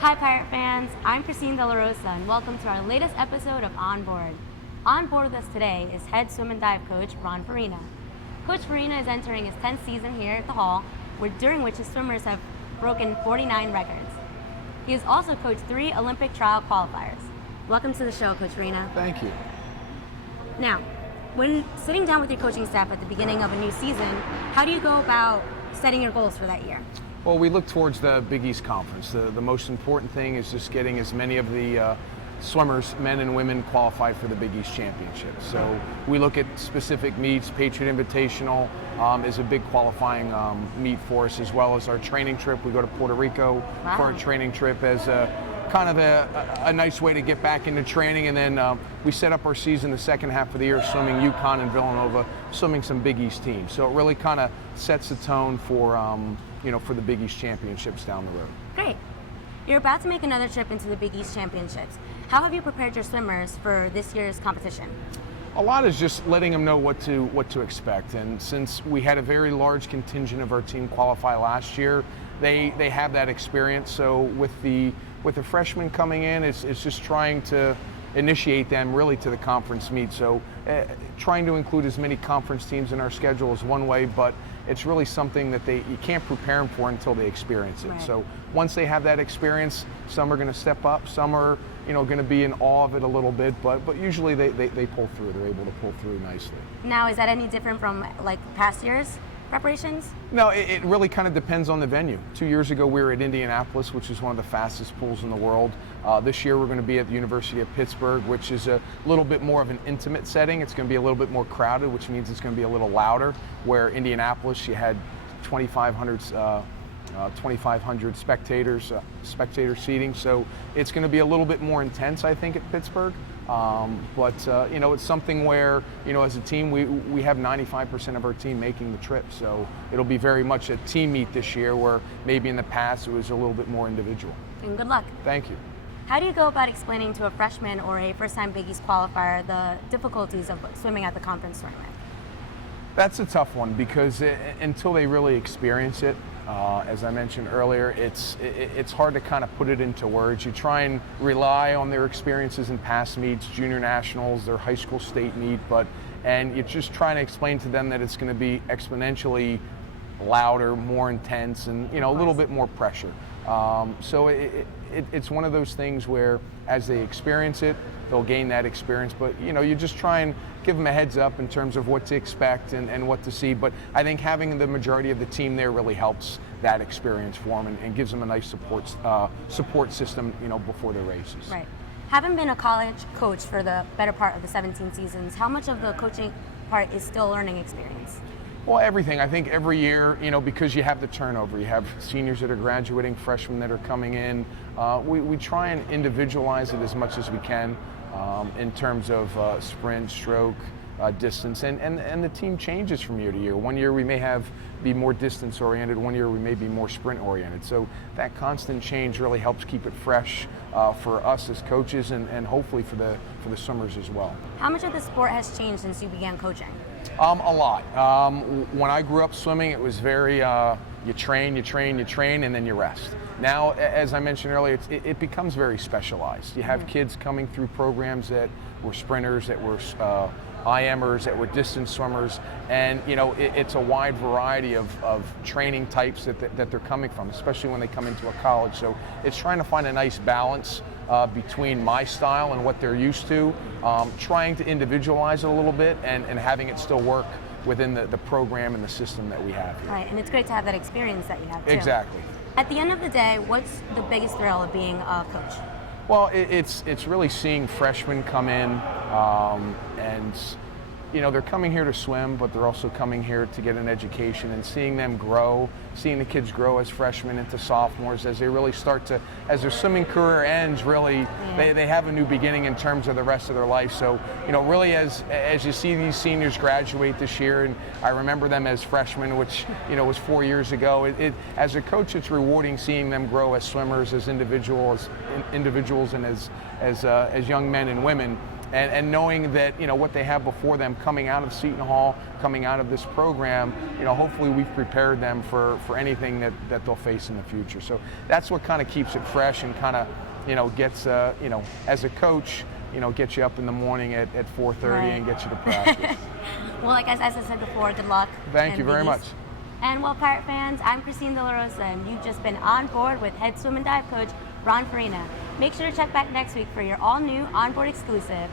Hi Pirate fans, I'm Christine DeLaRosa and welcome to our latest episode of On Board. On board with us today is head swim and dive coach Ron Farina. Coach Farina is entering his 10th season here at the Hall, during which his swimmers have broken 49 records. He has also coached 3 Olympic trial qualifiers. Welcome to the show, Coach Farina. Thank you. Now, when sitting down with your coaching staff at the beginning of a new season, how do you go about setting your goals for that year? Well, we look towards the Big East Conference. The most important thing is just getting as many of the swimmers, men and women, qualified for the Big East Championship. So we look at specific meets. Patriot Invitational is a big qualifying meet for us, as well as our training trip. We go to Puerto Rico for our training trip as kind of a nice way to get back into training, and then we set up our season the second half of the year swimming UConn and Villanova, swimming some Big East teams. So it really kind of sets the tone for for the Big East Championships down the road. Great. You're about to make another trip into the Big East Championships. How have you prepared your swimmers for this year's competition? A lot is just letting them know what to expect, and since we had a very large contingent of our team qualify last year, they have that experience. So with the freshmen coming in, it's just trying to initiate them really to the conference meet. So trying to include as many conference teams in our schedule is one way, but it's really something that you can't prepare them for until they experience it. Right. So once they have that experience, some are going to step up, some are going to be in awe of it a little bit, but usually they pull through. They're able to pull through nicely. Now, is that any different from like past years' preparations? No, it really kind of depends on the venue. 2 years ago, we were at Indianapolis, which is one of the fastest pools in the world. This year, we're going to be at the University of Pittsburgh, which is a little bit more of an intimate setting. It's going to be a little bit more crowded, which means it's going to be a little louder, where Indianapolis, you had 2,500 spectator seating. So it's going to be a little bit more intense, I think, at Pittsburgh. But it's something where, as a team, we have 95% of our team making the trip. So it'll be very much a team meet this year, where maybe in the past it was a little bit more individual. And good luck. Thank you. How do you go about explaining to a freshman or a first-time Big East qualifier the difficulties of swimming at the conference tournament? That's a tough one, because until they really experience it, as I mentioned earlier, it's hard to kind of put it into words. You try and rely on their experiences in past meets, junior nationals, their high school state meet, and you're just trying to explain to them that it's going to be exponentially louder, more intense, and a little bit more pressure. So it's one of those things where, as they experience it, they'll gain that experience. But you just try and give them a heads up in terms of what to expect and what to see. But I think having the majority of the team there really helps that experience for them and gives them a nice support system before the races. Right. Having been a college coach for the better part of the 17 seasons, how much of the coaching part is still learning experience? Well, everything. I think every year, because you have the turnover, you have seniors that are graduating, freshmen that are coming in. We try and individualize it as much as we can in terms of sprint, stroke, distance, and the team changes from year to year. One year we may be more distance oriented, one year we may be more sprint oriented. So that constant change really helps keep it fresh for us as coaches and hopefully for the swimmers as well. How much of the sport has changed since you began coaching? A lot. When I grew up swimming, it was very you train, and then you rest. Now, as I mentioned earlier, it becomes very specialized. You have kids coming through programs that were sprinters, that were IMers, that were distance swimmers, and it's a wide variety of training types that they're coming from, especially when they come into a college. So it's trying to find a nice balance between my style and what they're used to, trying to individualize it a little bit and having it still work within the program and the system that we have here. Right, and it's great to have that experience that you have too. Exactly. At the end of the day, what's the biggest thrill of being a coach? Well, it's really seeing freshmen come in and they're coming here to swim, but they're also coming here to get an education, and seeing them grow, seeing the kids grow as freshmen into sophomores, as they really start to, as their swimming career ends, really, they have a new beginning in terms of the rest of their life. So, really as you see these seniors graduate this year, and I remember them as freshmen, which, was 4 years ago, as a coach, it's rewarding seeing them grow as swimmers, as individuals and as young men and women. and knowing that, what they have before them coming out of Seton Hall, coming out of this program, hopefully we've prepared them for anything that they'll face in the future. So that's what kind of keeps it fresh and kind of, gets, as a coach, get you up in the morning at 4:30 Right. and get you to practice. Well, like as I said before, good luck. Thank and you very peace. much. And well, Pirate fans, I'm Christine DeLaRosa, and you've just been on board with head swim and dive coach Ron Farina. Make sure to check back next week for your all-new onboard exclusive.